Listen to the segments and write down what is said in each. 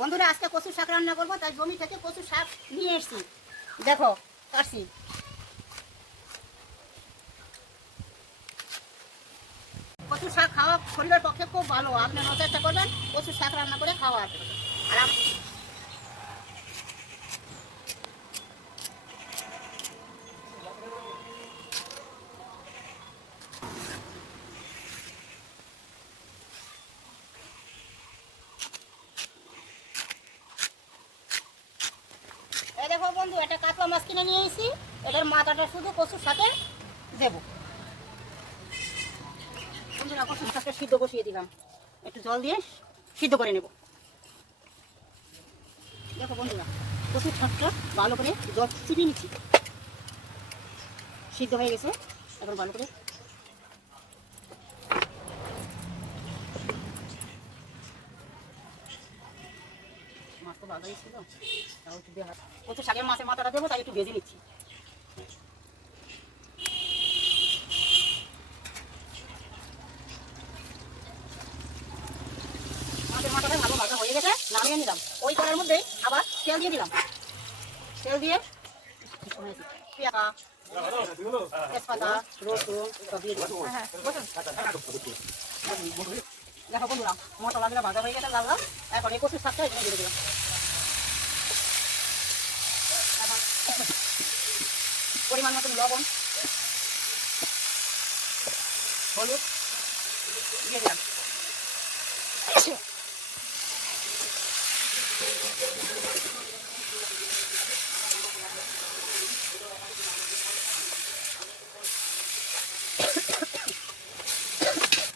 বন্ধুরা আজকে কচুর শাক রান্না করবো, তাই জমি থেকে কচুর শাক নিয়ে এসেছি। দেখো কাটছি। কচুর শাক খাওয়া শরীরের পক্ষে খুব ভালো। আপনারা চেষ্টা করবেন কচুর শাক রান্না করে খাওয়ার। আর এই দেখো বন্ধু, একটা কাতলা মাছ কিনে নিয়ে এসেছি। এটার মাথাটা শুধু কচুর শাকে দেবো। বন্ধুরা কচুর শাকটা সিদ্ধ বসিয়ে দিলাম, একটু জল দিয়ে সিদ্ধ করে নেব। দেখো বন্ধুরা, কচুর শাকটা ভালো করে জল চিপিয়ে নিচ্ছি, সিদ্ধ হয়ে গেছে। এখন ভালো করে মাছ তো ভালোই ছিল, তাও একটু দেওয়া কচুর শাকের মাছের মাথাটা দেবো, তাই একটু ভেজে নিচ্ছি। মাছের মাথাটা ভালো ভাজা হয়ে গেছে, নামিয়ে নিলাম। ওই করার মধ্যেই আবার তেল দিয়ে দিলাম। তেল দিয়ে পেঁয়াজ, তেজপাতা, রসুন সব দিয়ে দিলাম। দেখো বন্ধুরা, মশলাগুলো ভাজা হয়ে গেছে লাল লাল। এখন এই কচুর শাকটা এখানে দিয়ে দিলাম। এখন পরিমাণ মতন লবণ, হলুদ দিয়ে দিলাম।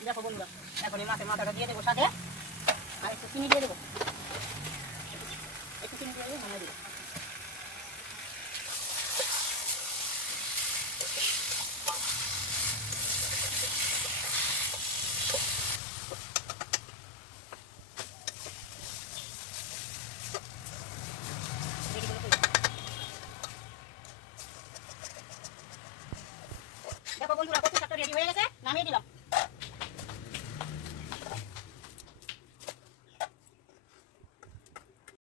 দেখো বন্ধুরা, এখন এই মাছের মাথাটা দিয়ে দেবো সাথে, আর একটু চিনি দিয়ে দেবো। একটু চিনি দিয়ে দেবো, মনে দেবো। দেখো বন্ধুরা, কচুর শাকটা রেডি হয়ে গেছে, নামিয়ে দিলাম।